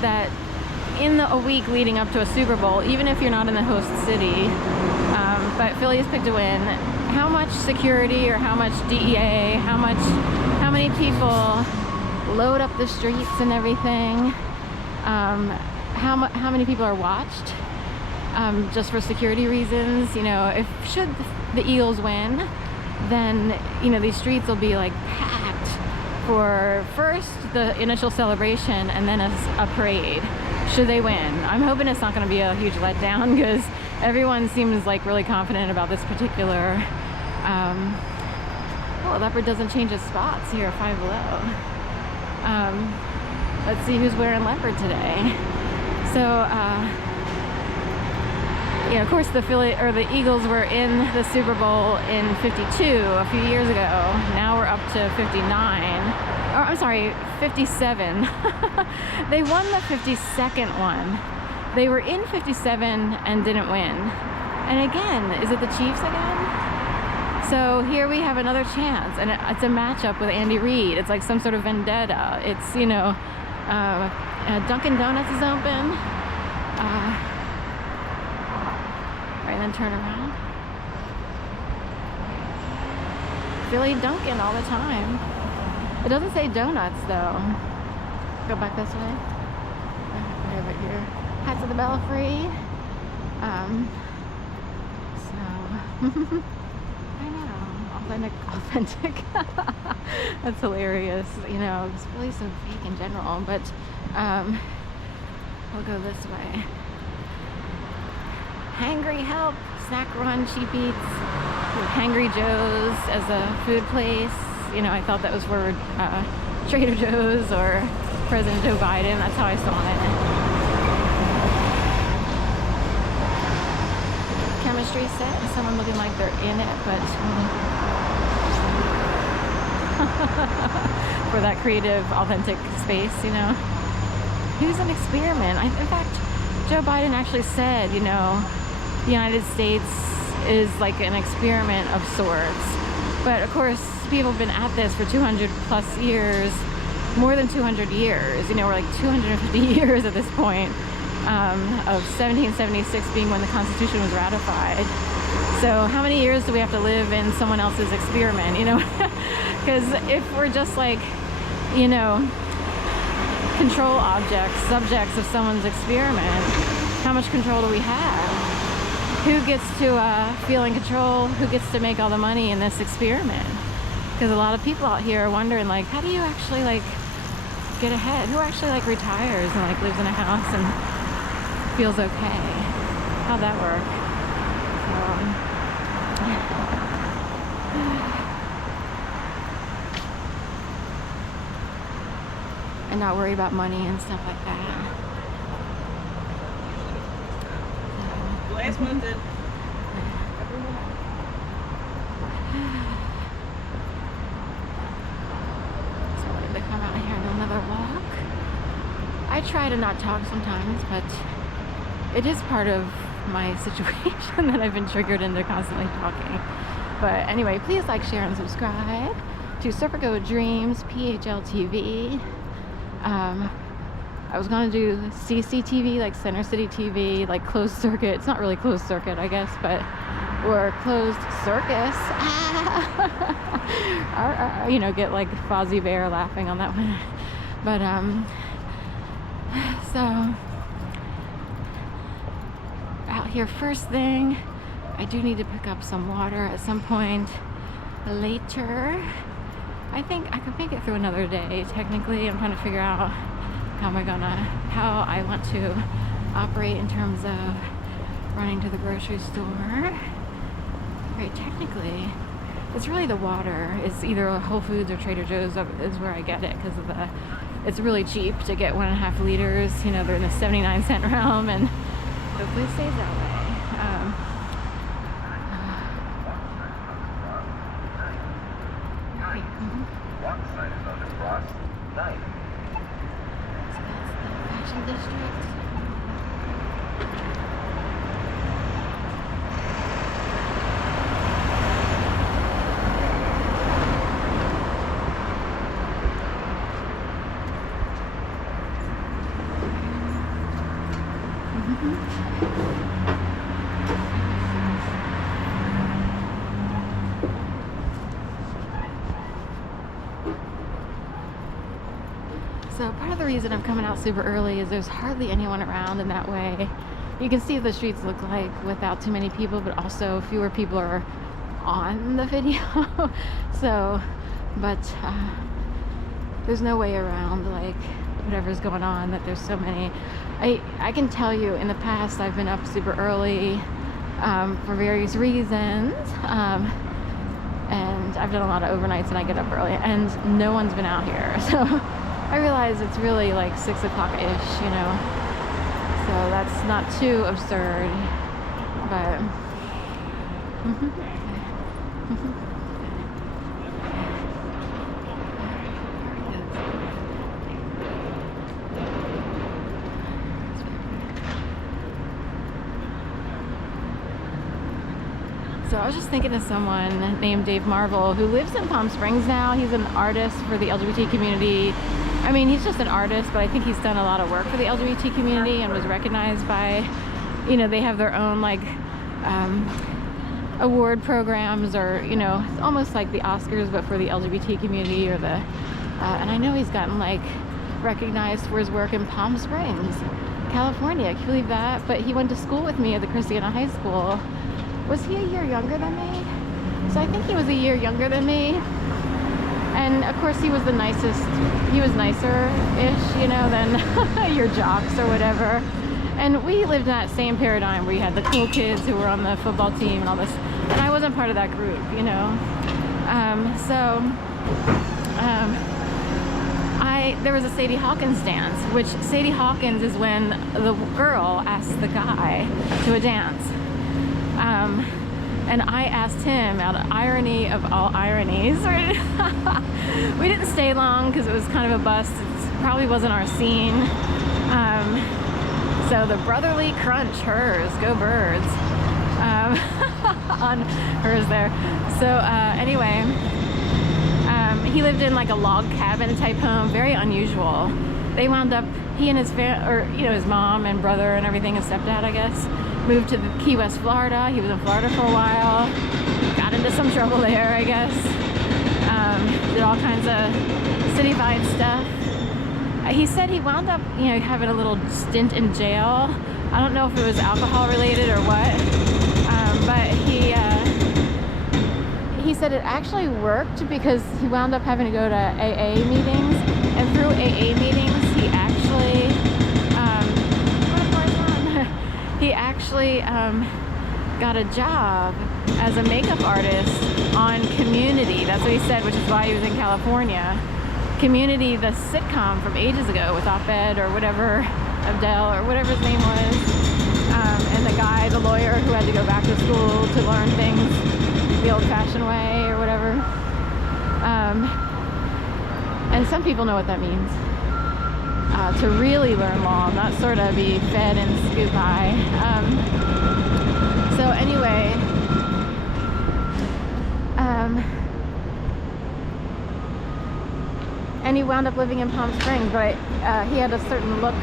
that in a week leading up to a Super Bowl, even if you're not in the host city, but Philly has picked a win, how much security or how much DEA, how many people load up the streets and everything, how many people are watched just for security reasons. You know, if should the Eagles win, then, you know, these streets will be like packed for first the initial celebration and then a parade should they win. I'm hoping it's not going to be a huge letdown because everyone seems like really confident about this particular oh, leopard doesn't change his spots here, Five Below. Let's see who's wearing leopard today. So yeah, of course the Eagles were in the Super Bowl in 52 a few years ago. Now we're up to 59. Or I'm sorry, 57. They won the 52nd one. They were in 57 and didn't win. And again, is it the Chiefs again? So here we have another chance, and it's a matchup with Andy Reid. It's like some sort of vendetta. It's, you know, Dunkin' Donuts is open. Right, and then turn around. Philly Dunkin' all the time. It doesn't say donuts though. Go back this way. I have it here. Head to the Belfry. So I know, authentic. That's hilarious. You know, it's really so fake in general. But we'll go this way. Hangry Help, Snack Run, Cheap Eats, Hangry Joe's as a food place. You know, I thought that was for Trader Joe's or President Joe Biden. That's how I saw it. Chemistry set, someone looking like they're in it, but for that creative, authentic space, you know. He was an experiment. In fact, Joe Biden actually said, you know, the United States is like an experiment of sorts. But of course, people have been at this for 200 plus years, more than 200 years. You know, we're like 250 years at this point, of 1776 being when the Constitution was ratified. So how many years do we have to live in someone else's experiment, you know? Because if we're just like, you know, control objects, subjects of someone's experiment, how much control do we have? Who gets to feel in control? Who gets to make all the money in this experiment? Because a lot of people out here are wondering, like, how do you actually, like, get ahead? Who actually, like, retires and, like, lives in a house and feels okay? How'd that work? And not worry about money and stuff like that. Last month did. So I wanted to come out here on another walk. I try to not talk sometimes, but it is part of my situation that I've been triggered into constantly talking. But anyway, please like, share, and subscribe to Surfer Go Dreams PHL-TV. I was gonna do CCTV, like Center City TV, like closed circuit. It's not really closed circuit, I guess, but or closed circus. You know, get like Fozzie Bear laughing on that one. But so out here first thing. I do need to pick up some water at some point later. I think I could make it through another day. Technically, I'm trying to figure out how I want to operate in terms of running to the grocery store. Right, technically, it's really the water. It's either Whole Foods or Trader Joe's is where I get it because of it's really cheap to get 1.5 liters. You know, they're in the 79-cent realm, and hopefully it stays that way. One side is on the cross, 9. Fashion district. So part of the reason I'm coming out super early is there's hardly anyone around in that way. You can see what the streets look like without too many people, but also fewer people are on the video. So, but there's no way around like whatever's going on, that there's so many. I can tell you in the past I've been up super early for various reasons, and I've done a lot of overnights and I get up early and no one's been out here. So I realize it's really like 6 o'clock-ish, you know, so that's not too absurd, but So I was just thinking of someone named Dave Marvel who lives in Palm Springs now. He's an artist for the LGBT community. I mean, he's just an artist, but I think he's done a lot of work for the LGBT community and was recognized by, you know, they have their own like award programs, or, you know, it's almost like the Oscars but for the LGBT community, or the and I know he's gotten like recognized for his work in Palm Springs, California. Can you believe that? But he went to school with me at the Christiana High School. Was he a year younger than me? So I think he was a year younger than me. And of course he was the nicest, he was nicer-ish, you know, than your jocks or whatever. And we lived in that same paradigm where you had the cool kids who were on the football team and all this. And I wasn't part of that group, you know. There was a Sadie Hawkins dance, which Sadie Hawkins is when the girl asks the guy to a dance. And I asked him, out of irony of all ironies. We didn't stay long because it was kind of a bust. It probably wasn't our scene. So the brotherly crunch, hers, go birds, on hers there. So anyway, he lived in like a log cabin type home, very unusual. They wound up, he and his his mom and brother and everything, his stepdad, I guess, moved to Key West, Florida. He was in Florida for a while, got into some trouble there, I guess. Did all kinds of city-fied stuff. He said he wound up, you know, having a little stint in jail. I don't know if it was alcohol related or what, but he said it actually worked because he wound up having to go to AA meetings, and through AA meetings he actually got a job as a makeup artist on Community. That's what he said, which is why he was in California. Community, the sitcom from ages ago with Op-Ed or whatever, Abdel or whatever his name was, and the guy, the lawyer who had to go back to school to learn things the old-fashioned way or whatever. And some people know what that means. To really learn law, not sort of be fed and scoop by. So anyway, and he wound up living in Palm Springs, but he had a certain look.